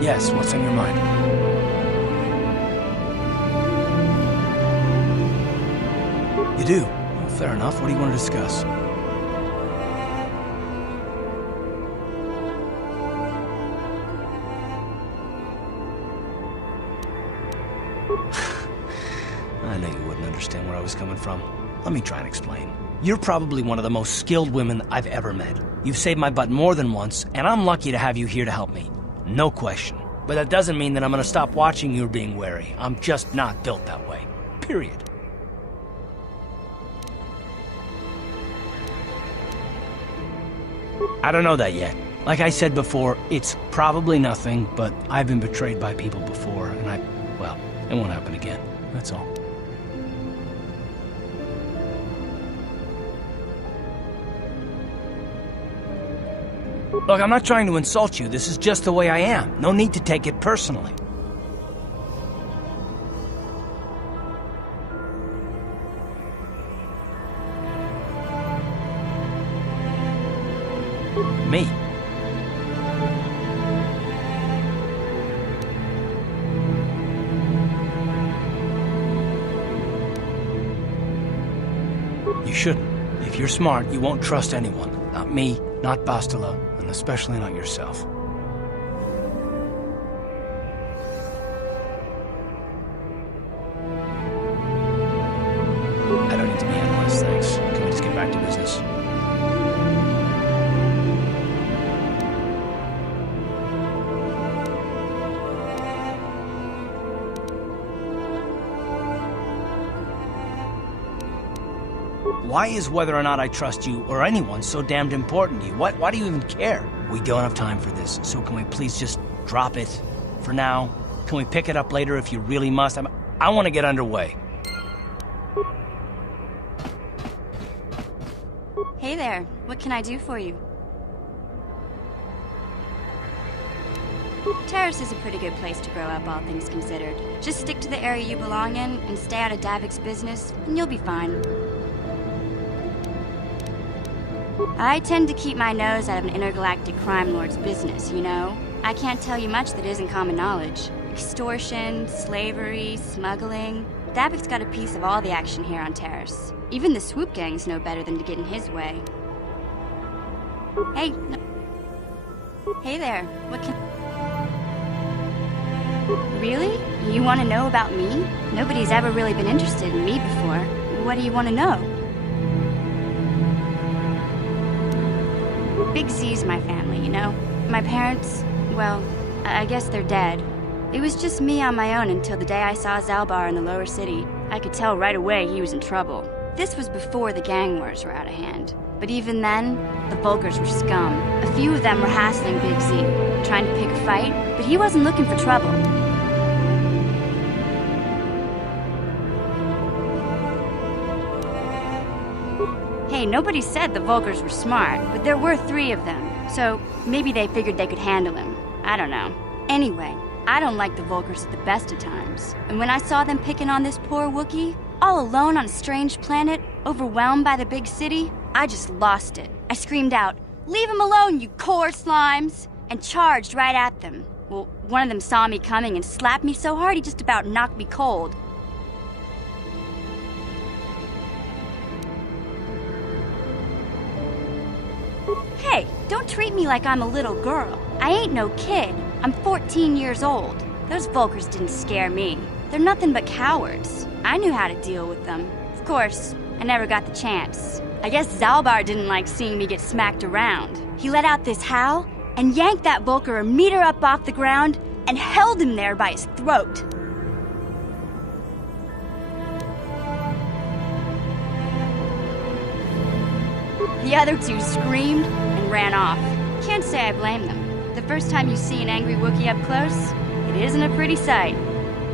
Yes, what's on your mind? You do? Well, fair enough. What do you want to discuss? I knew you wouldn't understand where I was coming from. Let me try and explain. You're probably one of the most skilled women I've ever met. You've saved my butt more than once, and I'm lucky to have you here to help me. No question. But that doesn't mean that I'm gonna stop watching you being wary. I'm just not built that way. Period. I don't know that yet. Like I said before, it's probably nothing, but I've been betrayed by people before, and well, it won't happen again. That's all. Look, I'm not trying to insult you. This is just the way I am. No need to take it personally. Me? You shouldn't. If you're smart, you won't trust anyone. Not me, not Bastila, and especially not yourself. I don't need to be analyzed, thanks. Can we just get back to business? Why is whether or not I trust you or anyone so damned important to you? Why do you even care? We don't have time for this, so can we please just drop it for now? Can we pick it up later if you really must? I want to get underway. Hey there, what can I do for you? Taris is a pretty good place to grow up, all things considered. Just stick to the area you belong in and stay out of Davik's business, and you'll be fine. I tend to keep my nose out of an intergalactic crime lord's business, you know? I can't tell you much that isn't common knowledge. Extortion, slavery, smuggling. Davik's got a piece of all the action here on Taris. Even the swoop gangs know better than to get in his way. Hey, no. Hey there, what can... Really? You want to know about me? Nobody's ever really been interested in me before. What do you want to know? Big Z's my family, you know? My parents, well, I guess they're dead. It was just me on my own until the day I saw Zalbar in the lower city. I could tell right away he was in trouble. This was before the gang wars were out of hand. But even then, the Vulgars were scum. A few of them were hassling Big Z, trying to pick a fight, but he wasn't looking for trouble. Hey, nobody said the Vulgars were smart, but there were 3 of them, so maybe they figured they could handle him. I don't know. Anyway, I don't like the Vulgars at the best of times, and when I saw them picking on this poor Wookiee, all alone on a strange planet, overwhelmed by the big city, I just lost it. I screamed out, "Leave him alone, you core slimes!" and charged right at them. Well, one of them saw me coming and slapped me so hard he just about knocked me cold. Hey, don't treat me like I'm a little girl. I ain't no kid. I'm 14 years old. Those Vulgars didn't scare me. They're nothing but cowards. I knew how to deal with them. Of course, I never got the chance. I guess Zalbar didn't like seeing me get smacked around. He let out this howl and yanked that Volker a meter up off the ground and held him there by his throat. The other two screamed and ran off. Can't say I blame them. The first time you see an angry Wookiee up close, it isn't a pretty sight.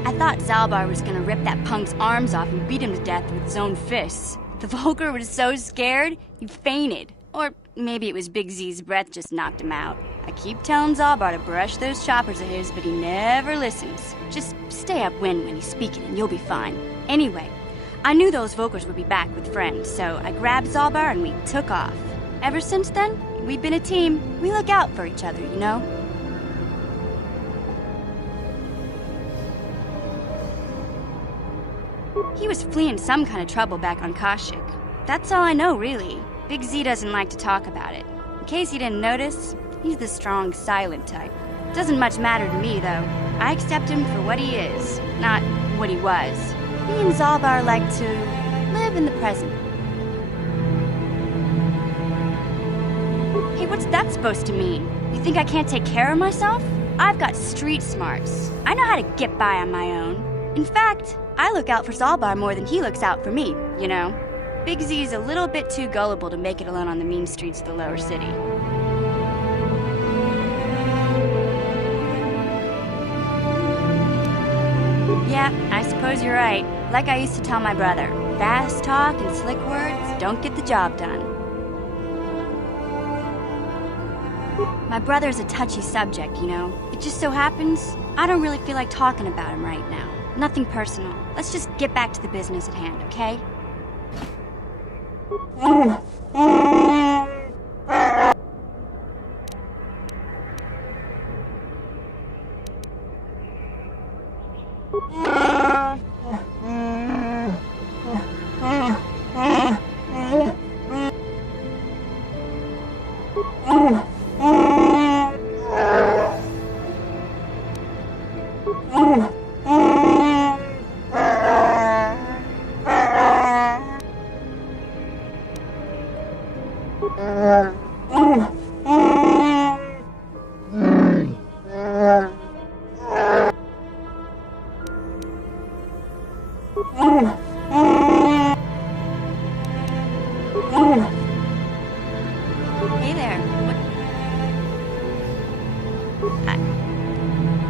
I thought Zalbar was gonna rip that punk's arms off and beat him to death with his own fists. The Volker was so scared, he fainted. Or maybe it was Big Z's breath just knocked him out. I keep telling Zalbar to brush those choppers of his, but he never listens. Just stay upwind when he's speaking and you'll be fine. Anyway, I knew those Volkers would be back with friends, so I grabbed Zalbar and we took off. Ever since then, we've been a team. We look out for each other, you know? He was fleeing some kind of trouble back on Kashyyyk. That's all I know, really. Big Z doesn't like to talk about it. In case you didn't notice, he's the strong, silent type. Doesn't much matter to me, though. I accept him for what he is, not what he was. Me and Zalbar like to live in the present. Hey, what's that supposed to mean? You think I can't take care of myself? I've got street smarts. I know how to get by on my own. In fact, I look out for Zalbar more than he looks out for me, you know? Big Z's a little bit too gullible to make it alone on the mean streets of the lower city. Yeah, I suppose you're right. Like I used to tell my brother, fast talk and slick words don't get the job done. My brother's a touchy subject, you know? It just so happens, I don't really feel like talking about him right now. Nothing personal. Let's just get back to the business at hand, okay? Hey there.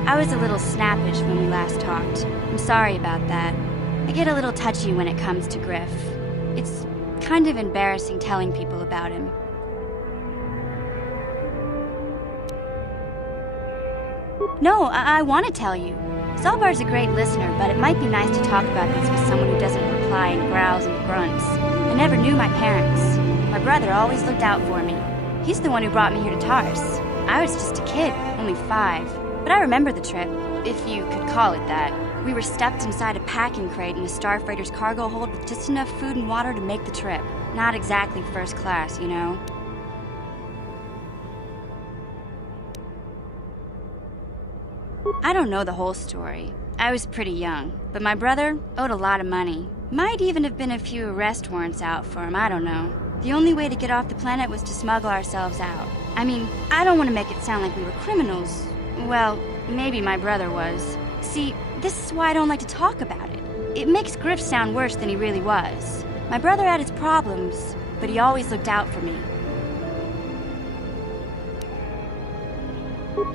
I was a little snappish when we last talked. I'm sorry about that. I get a little touchy when it comes to Griff. It's kind of embarrassing telling people about him. No, I want to tell you. Zalbar's a great listener, but it might be nice to talk about this with someone who doesn't reply in growls and grunts. I never knew my parents. My brother always looked out for me. He's the one who brought me here to Taris. I was just a kid, only 5. But I remember the trip, if you could call it that. We were stuffed inside a packing crate in a starfreighter's cargo hold with just enough food and water to make the trip. Not exactly first class, you know? I don't know the whole story. I was pretty young, but my brother owed a lot of money. Might even have been a few arrest warrants out for him, I don't know. The only way to get off the planet was to smuggle ourselves out. I mean, I don't want to make it sound like we were criminals. Well, maybe my brother was. See, this is why I don't like to talk about it. It makes Griff sound worse than he really was. My brother had his problems, but he always looked out for me.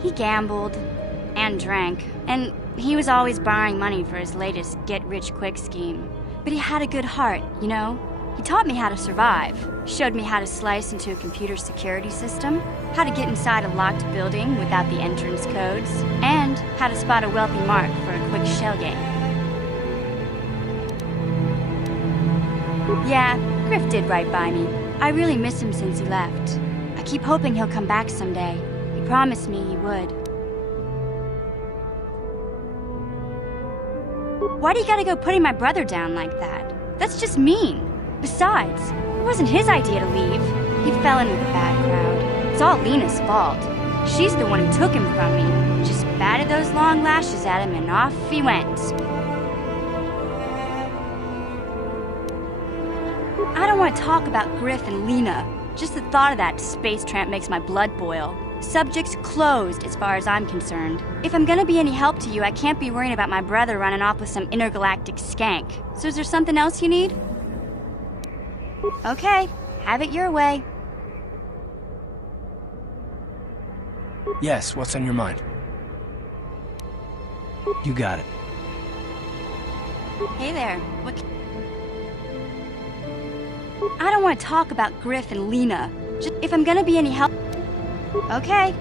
He gambled and drank, and he was always borrowing money for his latest get-rich-quick scheme. But he had a good heart, you know? He taught me how to survive, showed me how to slice into a computer security system, how to get inside a locked building without the entrance codes, and how to spot a wealthy mark for a quick shell game. Yeah, Griff did right by me. I really miss him since he left. I keep hoping he'll come back someday. He promised me he would. Why do you gotta go putting my brother down like that? That's just mean. Besides, it wasn't his idea to leave. He fell in with a bad crowd. It's all Lena's fault. She's the one who took him from me. Just batted those long lashes at him and off he went. I don't want to talk about Griff and Lena. Just the thought of that space tramp makes my blood boil. Subject's closed as far as I'm concerned. If I'm gonna be any help to you, I can't be worrying about my brother running off with some intergalactic skank. So is there something else you need? Okay, have it your way. Yes, what's on your mind? You got it. Hey there, I don't want to talk about Griff and Lena. Just if I'm gonna be any help... Okay.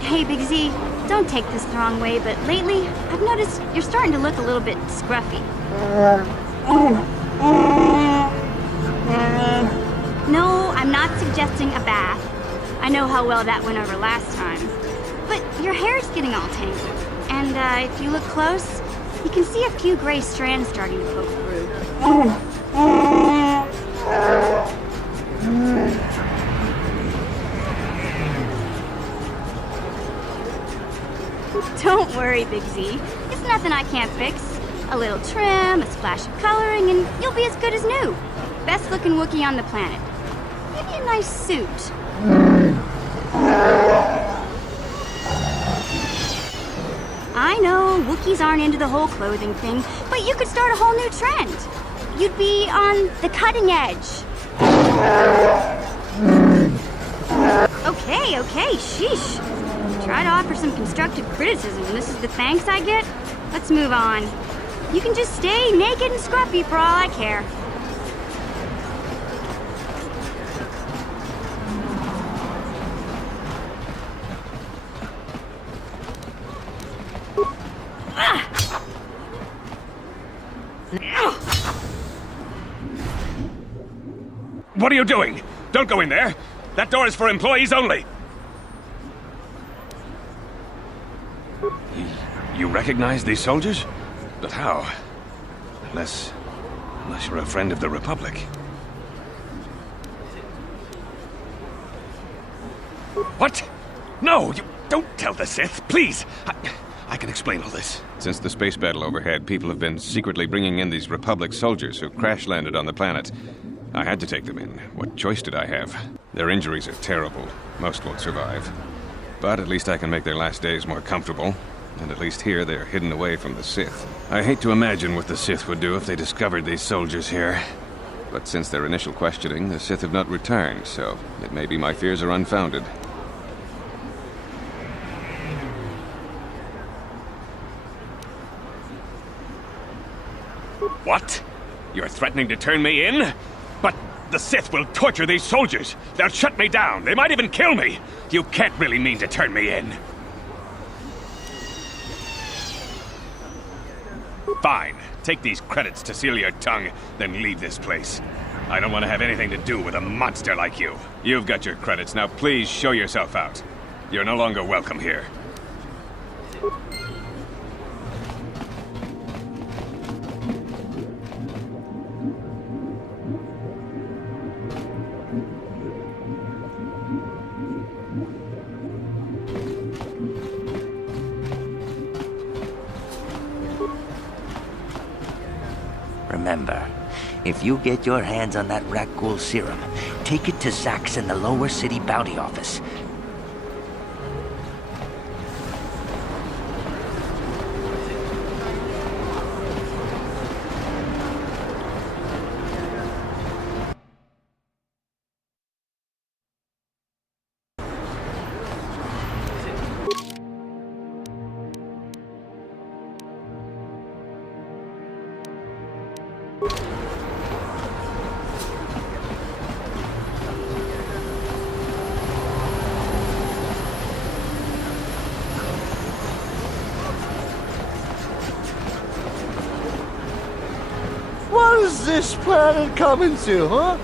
Hey, Big Z, don't take this the wrong way, but lately, I've noticed you're starting to look a little bit scruffy. No, I'm not suggesting a bath. I know how well that went over last time. But your hair's getting all tangled. And if you look close, you can see a few gray strands starting to poke through. Don't worry, Big Z. It's nothing I can't fix. A little trim, a splash of coloring, and you'll be as good as new. Best looking Wookiee on the planet. Maybe a nice suit. I know, Wookiees aren't into the whole clothing thing, but you could start a whole new trend. You'd be on the cutting edge. Okay, sheesh. Try to offer some constructive criticism, and this is the thanks I get? Let's move on. You can just stay naked and scruffy for all I care. What are you doing? Don't go in there. That door is for employees only. You recognize these soldiers? But how? Unless you're a friend of the Republic. What? No, you don't tell the Sith, please. I can explain all this. Since the space battle overhead, people have been secretly bringing in these Republic soldiers who crash-landed on the planet. I had to take them in. What choice did I have? Their injuries are terrible. Most won't survive. But at least I can make their last days more comfortable. And at least here, they're hidden away from the Sith. I hate to imagine what the Sith would do if they discovered these soldiers here. But since their initial questioning, the Sith have not returned, so it may be my fears are unfounded. What? You're threatening to turn me in? But the Sith will torture these soldiers. They'll shut me down. They might even kill me. You can't really mean to turn me in. Fine. Take these credits to seal your tongue, then leave this place. I don't want to have anything to do with a monster like you. You've got your credits. Now please show yourself out. You're no longer welcome here. Remember, if you get your hands on that Rakghoul serum, take it to Zax in the lower city bounty office. What is this planet coming to, huh?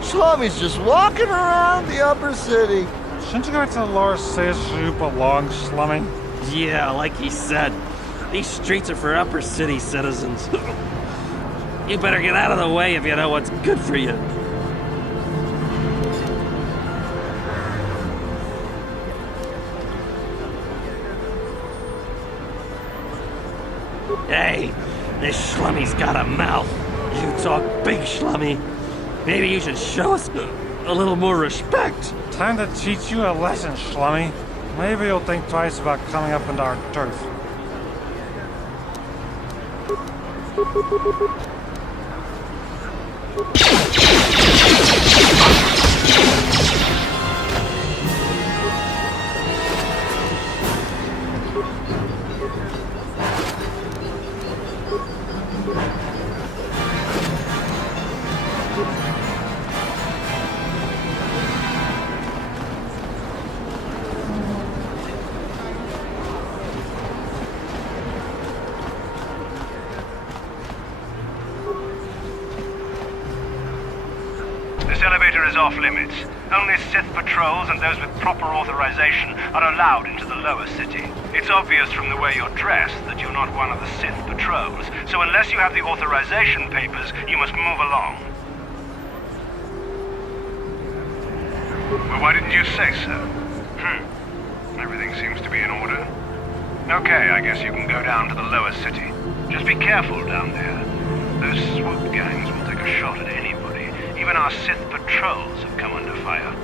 Slummy's just walking around the upper city. Shouldn't you go to the lower cities where you belong, Slummy? Yeah, like he said, these streets are for upper city citizens. You better get out of the way if you know what's good for you. Hey, this Schlummy's got a mouth. You talk big, Schlummy. Maybe you should show us a little more respect. Time to teach you a lesson, Schlummy. Maybe you'll think twice about coming up into our turf. This elevator is off limits. Only Sith patrols and those with proper authorization are allowed into the lower city. It's obvious from the way you're dressed that you're not one of the Sith patrols, so unless you have the authorization papers, you must move along. Well, why didn't you say so? Everything seems to be in order. Okay, I guess you can go down to the lower city. Just be careful down there. Those swoop gangs will take a shot at anybody. Even our Sith patrols have come under fire.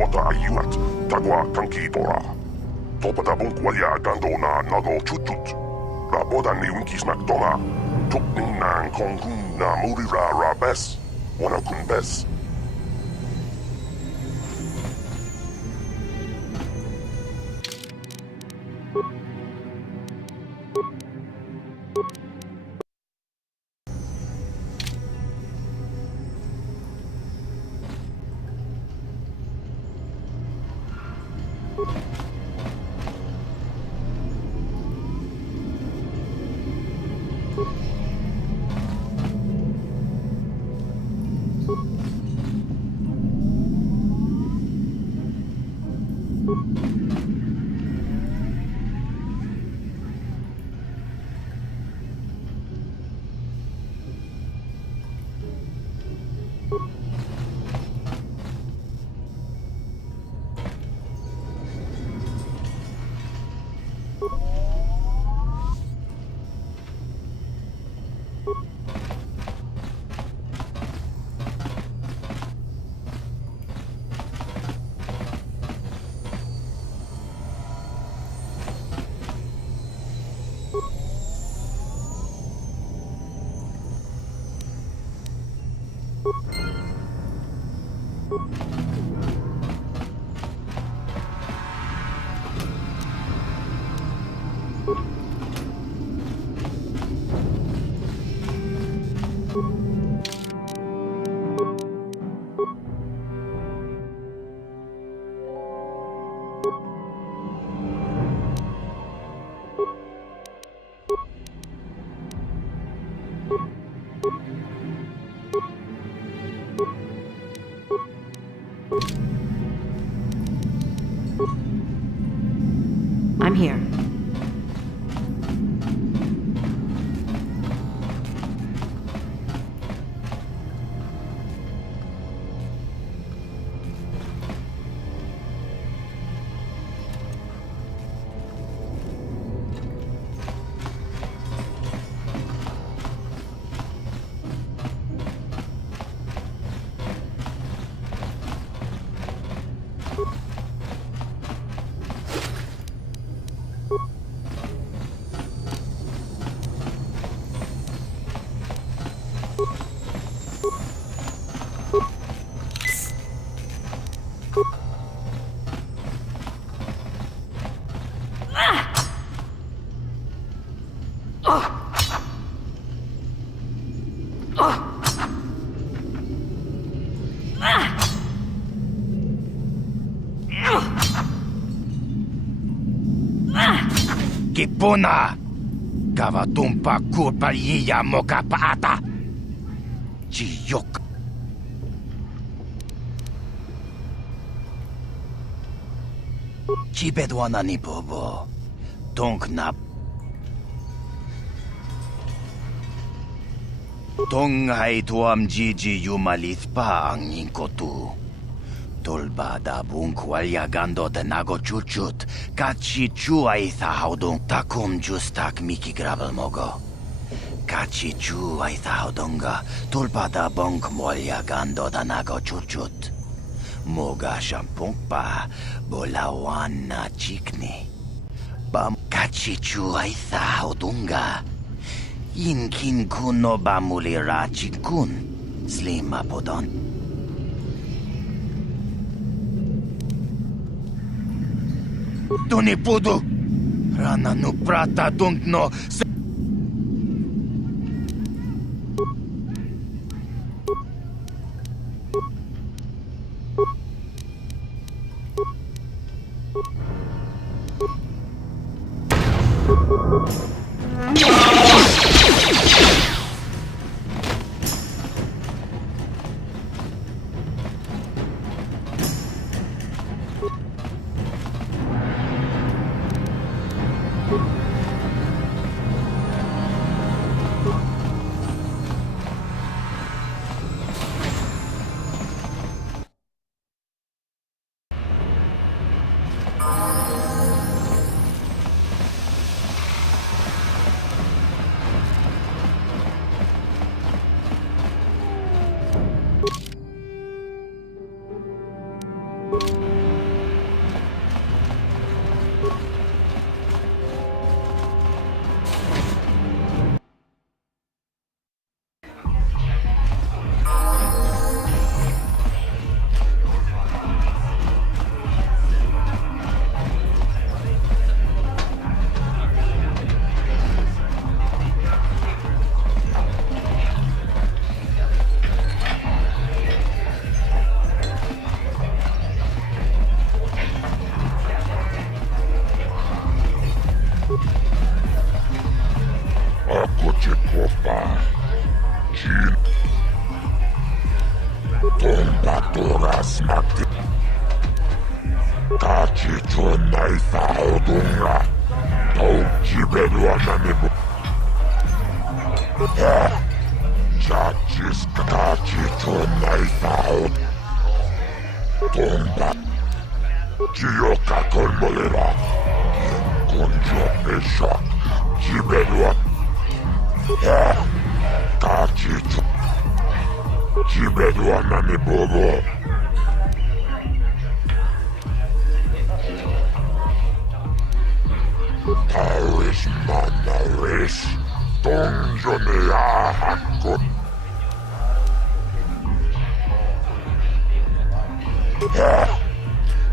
bota ayuat, tagwa kankibora. Topata bunk walya gando na nago chuchut. La boda ni winkis nakdonga. Tukning nang konghun na murira rabes. Wana kunbes. I'm here. Kipuna! Kavatumpa kurpaliya moka paata! Chiyok! Chibedwana ni bobo. Tonk na... Tonghay tuam jiji yumalit pa ang inkotu. Tolbada bunkwalya gando de nago chuchut, kachi chu ay thaudong takum justak miki grabel mogo. Kachi chu ay thaudonga, tolbada bunk mwalya gando de nago chuchut. Moga shampung pa, bolawan na chikni. Bam kachi chu ay thaudonga. Inkin kuno bamulira chikun, slim apodon. Tuni pudu! Rana nu prata dunkno! kochikopa. Jin. Tomba toras makti. Kachi chonai faodunga. Tauki bedua nanibu. Chachis kachi chonai faod. Tomba. Chiyoka kolmolera. Konjo pesha. Chibedua. Kachi chonai. Chibedua nanibobo. Taris manaris. Donjone ahakon.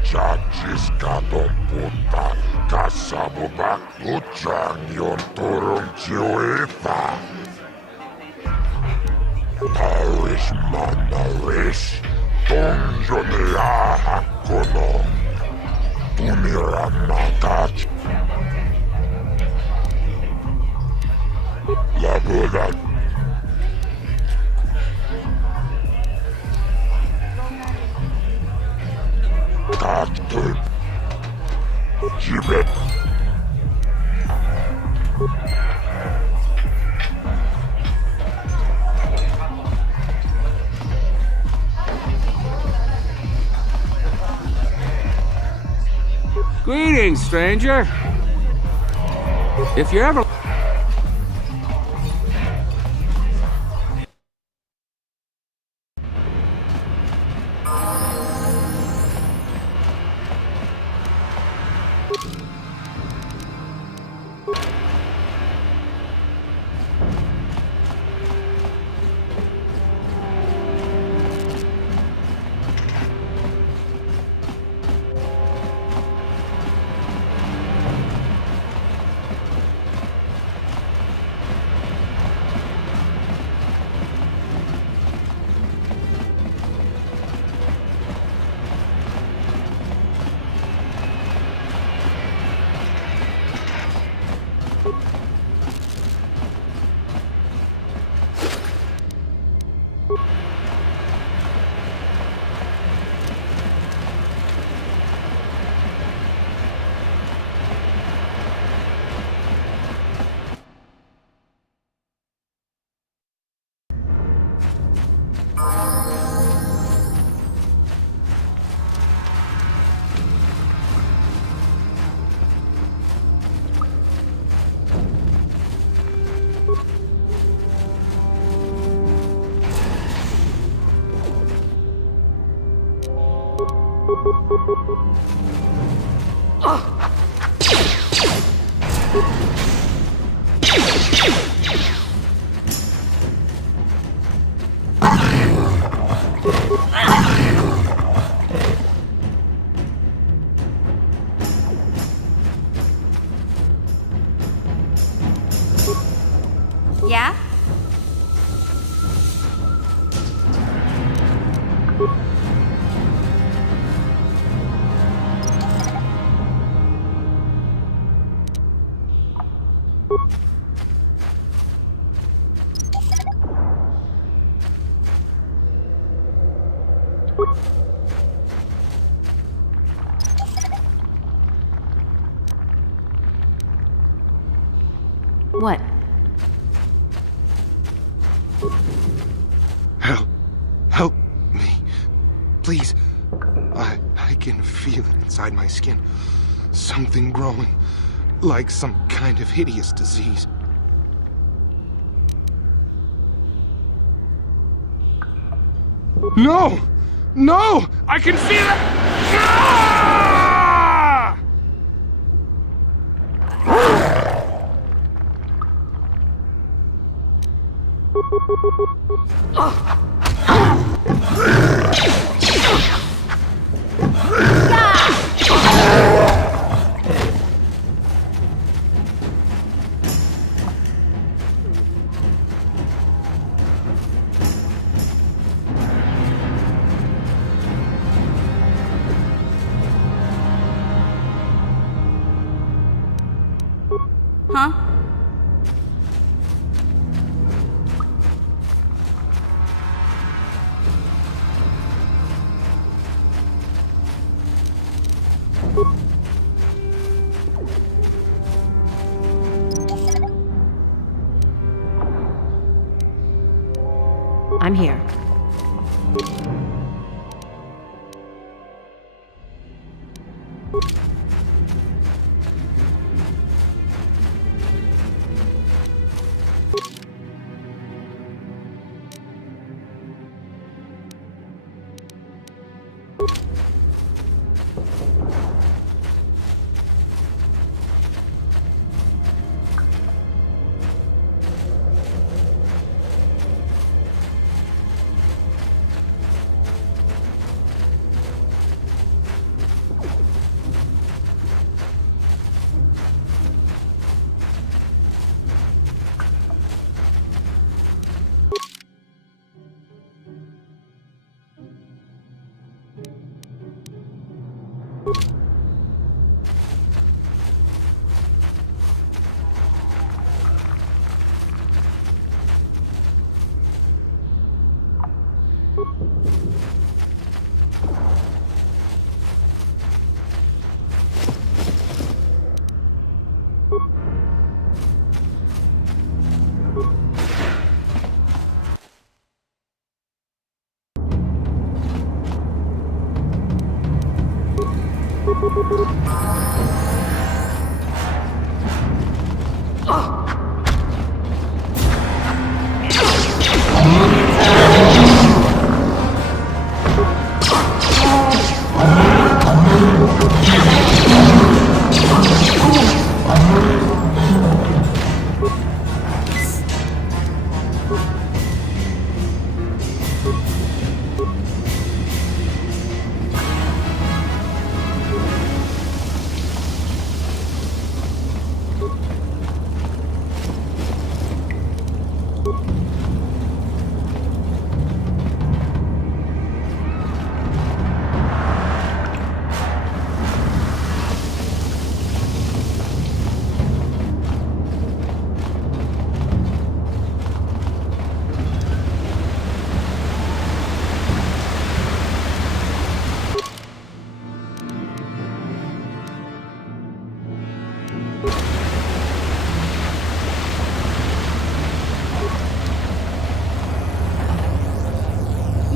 Chachis kadon puta. Kasabubak uchang yon turun chiwefa. Taris manaris. Donjone ahakono. Uniranakach. La verdad. Cactus. Chibet. Greetings, stranger. If you're ever... Yeah? What? Help me. Please. I can feel it inside my skin. Something growing. Like some kind of hideous disease. No! No! I can feel it! Ah! Huh? I'm here.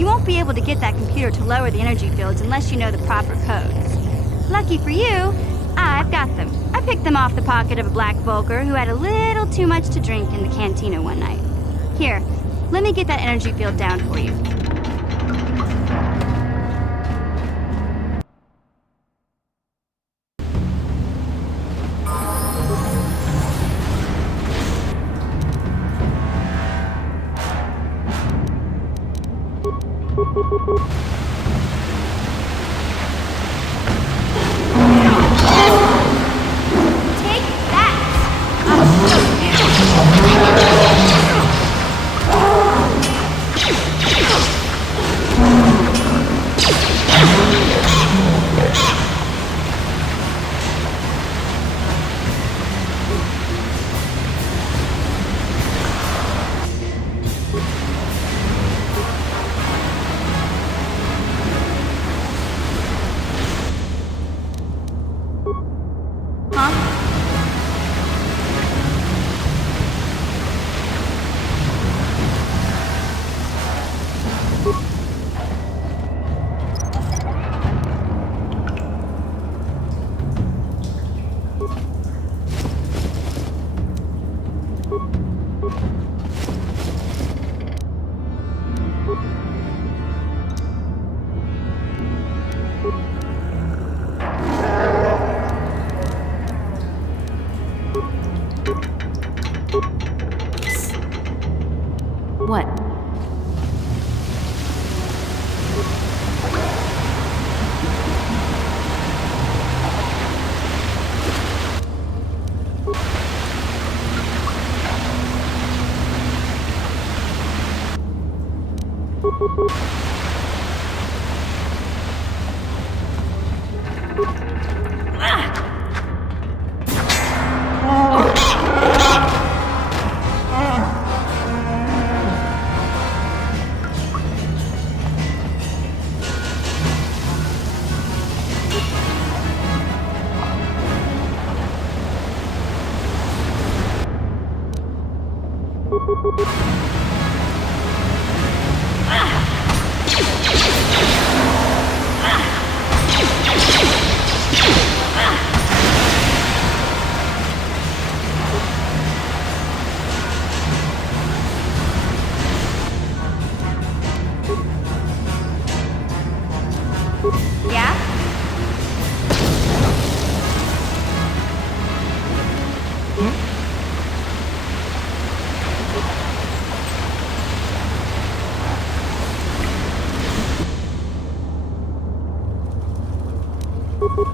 You won't be able to get that computer to lower the energy fields unless you know the proper codes. Lucky for you, I've got them. I picked them off the pocket of a black Vulgar who had a little too much to drink in the cantina one night. Here, let me get that energy field down for you. What?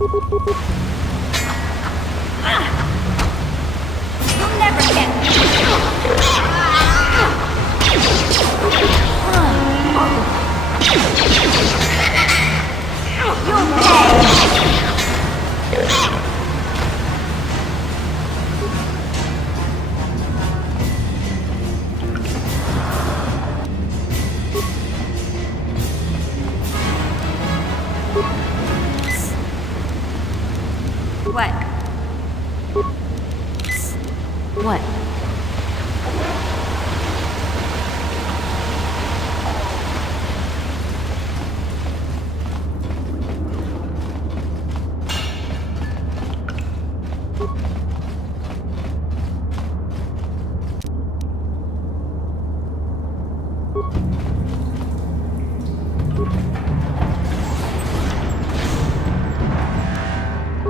You'll never get me. You'll pay. What? What?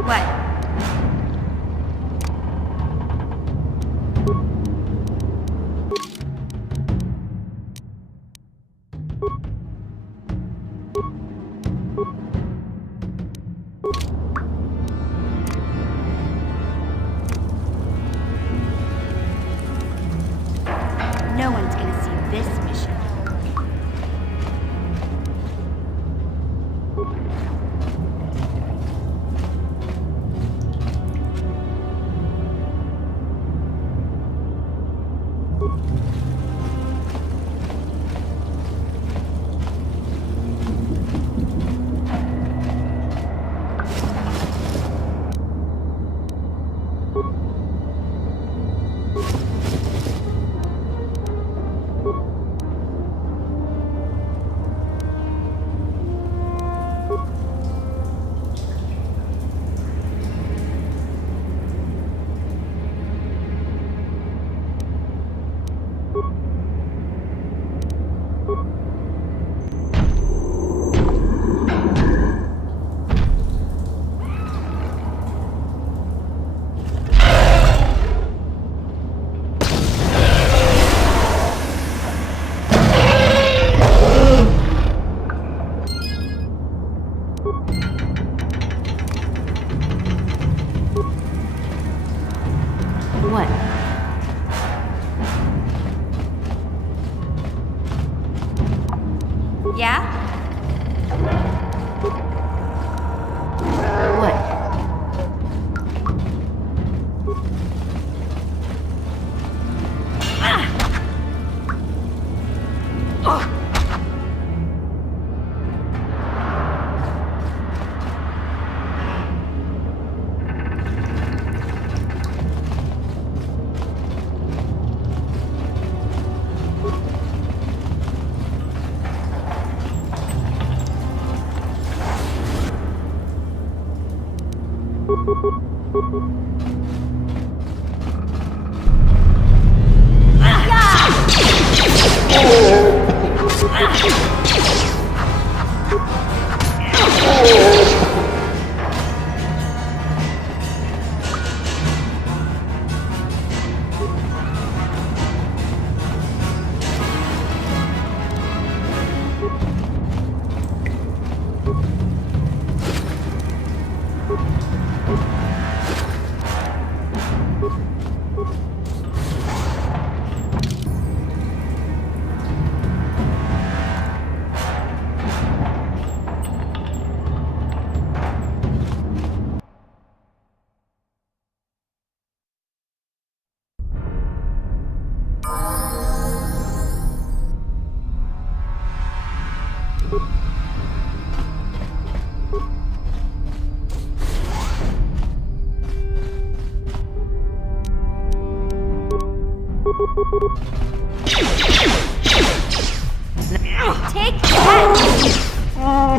What? No one's gonna see this mission. What? Yeah? What? Take that!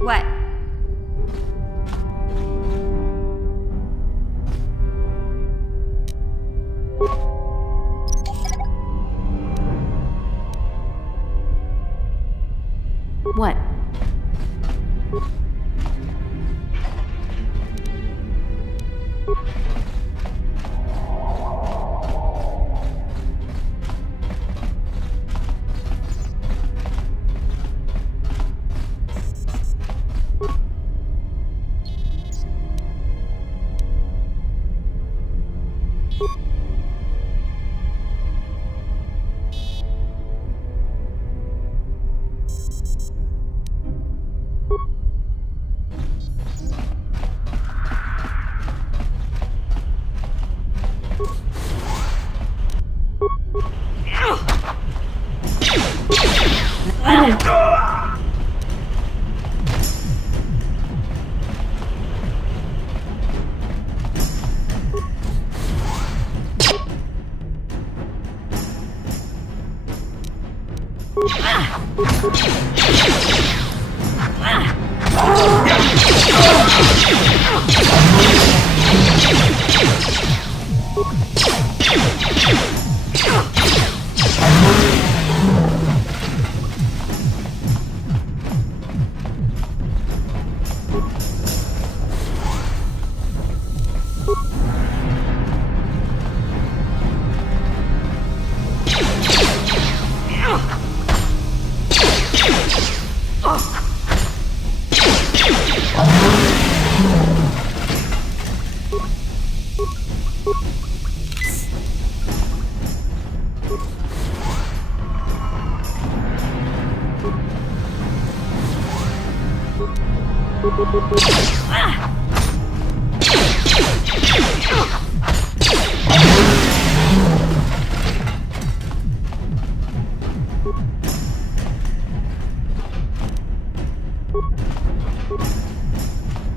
What? What?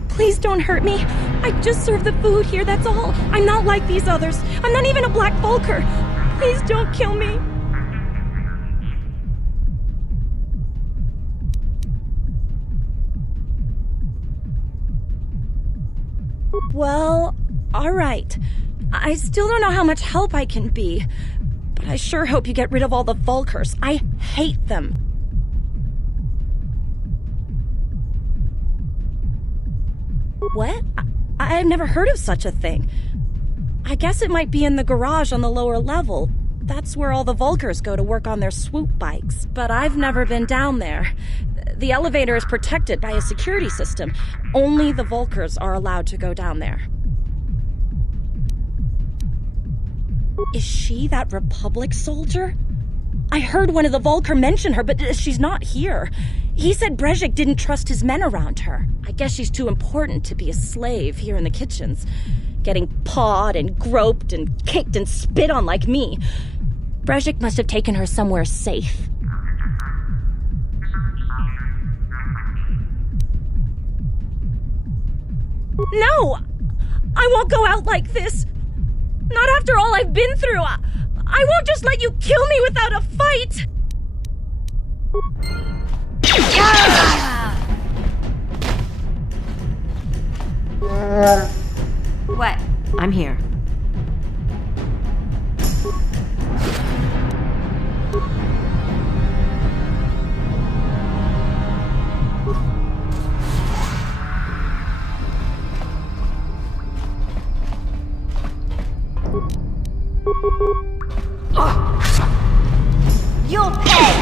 Please don't hurt me. I just serve the food here, that's all. I'm not like these others. I'm not even a Black Vulcar. Please don't kill me. Well, alright. I still don't know how much help I can be, but I sure hope you get rid of all the Vulcars. I hate them. What? I've never heard of such a thing. I guess it might be in the garage on the lower level. That's where all the Vulcars go to work on their swoop bikes. But I've never been down there. The elevator is protected by a security system. Only the Vulcars are allowed to go down there. Is she that Republic soldier? I heard one of the Vulcar mention her, but she's not here. He said Brezhik didn't trust his men around her. I guess she's too important to be a slave here in the kitchens, getting pawed and groped and kicked and spit on like me. Brezhik must have taken her somewhere safe. No! I won't go out like this! Not after all I've been through! I won't just let you kill me without a fight! What? I'm here. You'll pay!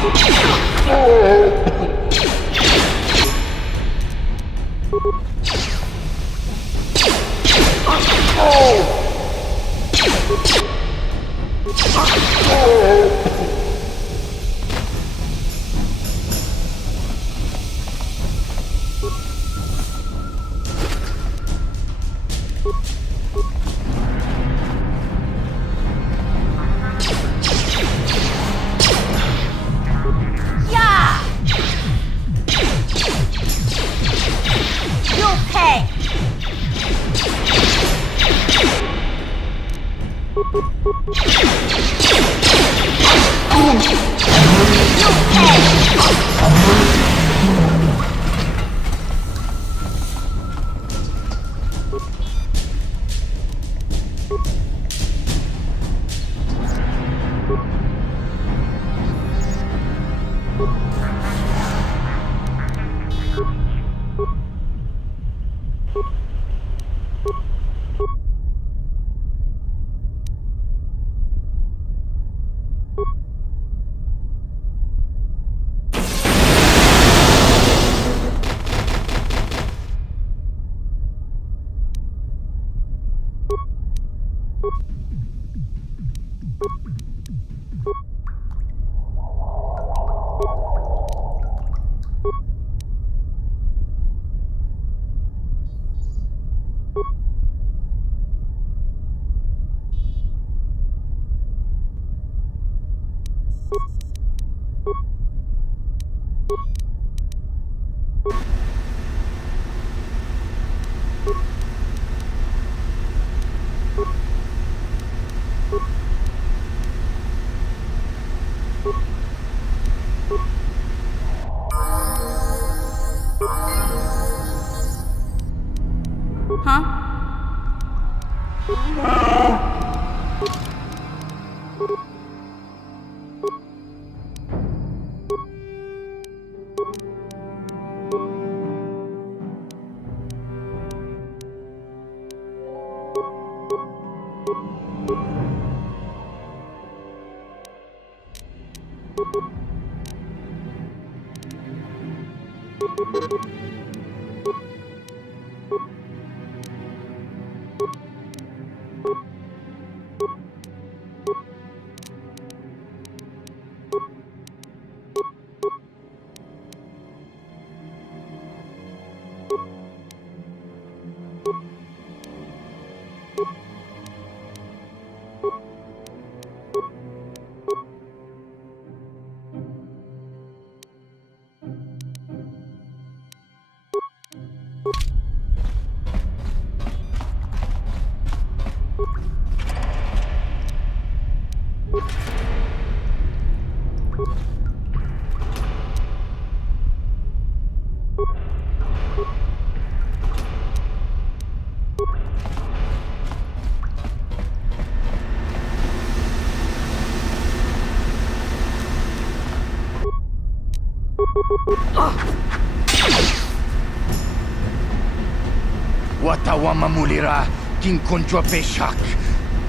Watawama mulira kinkonjwa peshak.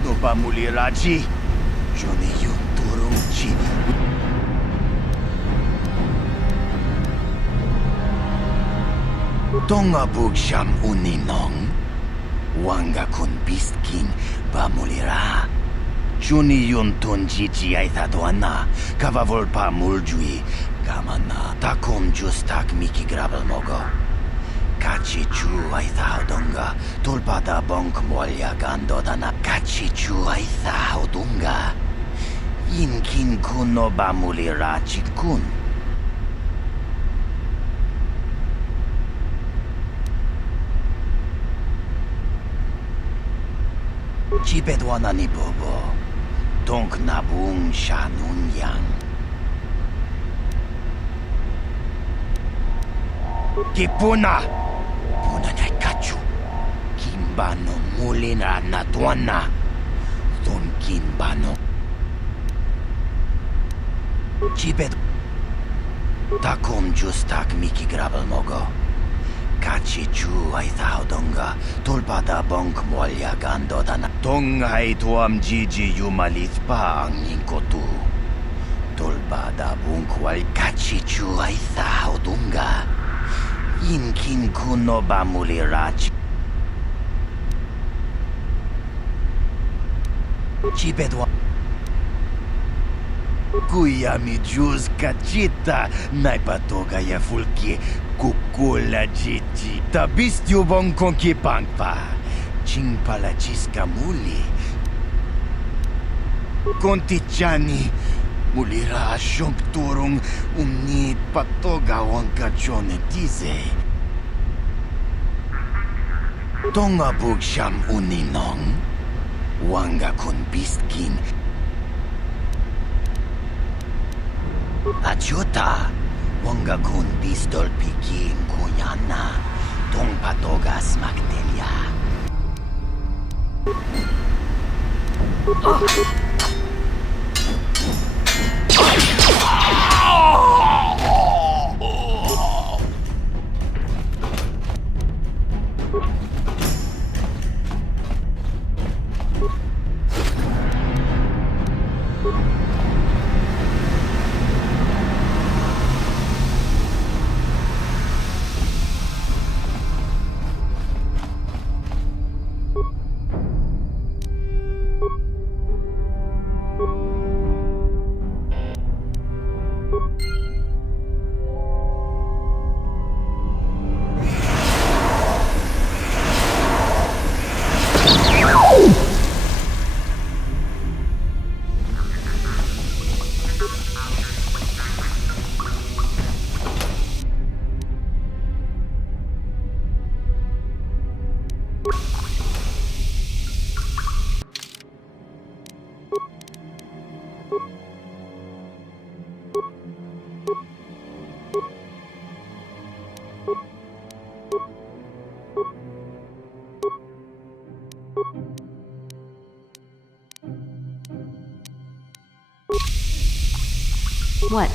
Noba muliraji. Johnny Yunturumchi. Tonga bugsham uninong. Wanga kun beast king ba mulira. Johnny Yuntun jiji aithadoana. Kavavol muljui. Kamana. Takom justak miki grabel mogo. Kachichu aithaudunga. Tulpada bonk molya gandodana. Kachichu aithaudunga. Inkin kuno bamulira chikun. Chipedwana ni bobo. Tonk nabung shanun yang. Kipuna! Puna na kachu. Kimbano mulina natwana. Don kimbano. Chiped. Takom justak miki grabel mogo. Kachichu aithaudonga. Tulpada bonk molya gandodana. Tongai tuam jiji yumalith pa ang inkotu. Tulpada bonk wal kachichu aithaudonga. Inkin kuno bamulirach. Chipedwa. Kuya mi juz kachita. Naipatoga ya fulki. Kukula jiji. Tabistyo bong konki pangpa. Chingpala chiska muli. Kontichani. Mulira asyong turong umni patoga wangka chone tize. Tonga bugsham uninong. Wanga kun bistkin. Achuta. Wanga kun bistol pikin kunyana. Tong patoga smaktelia. What?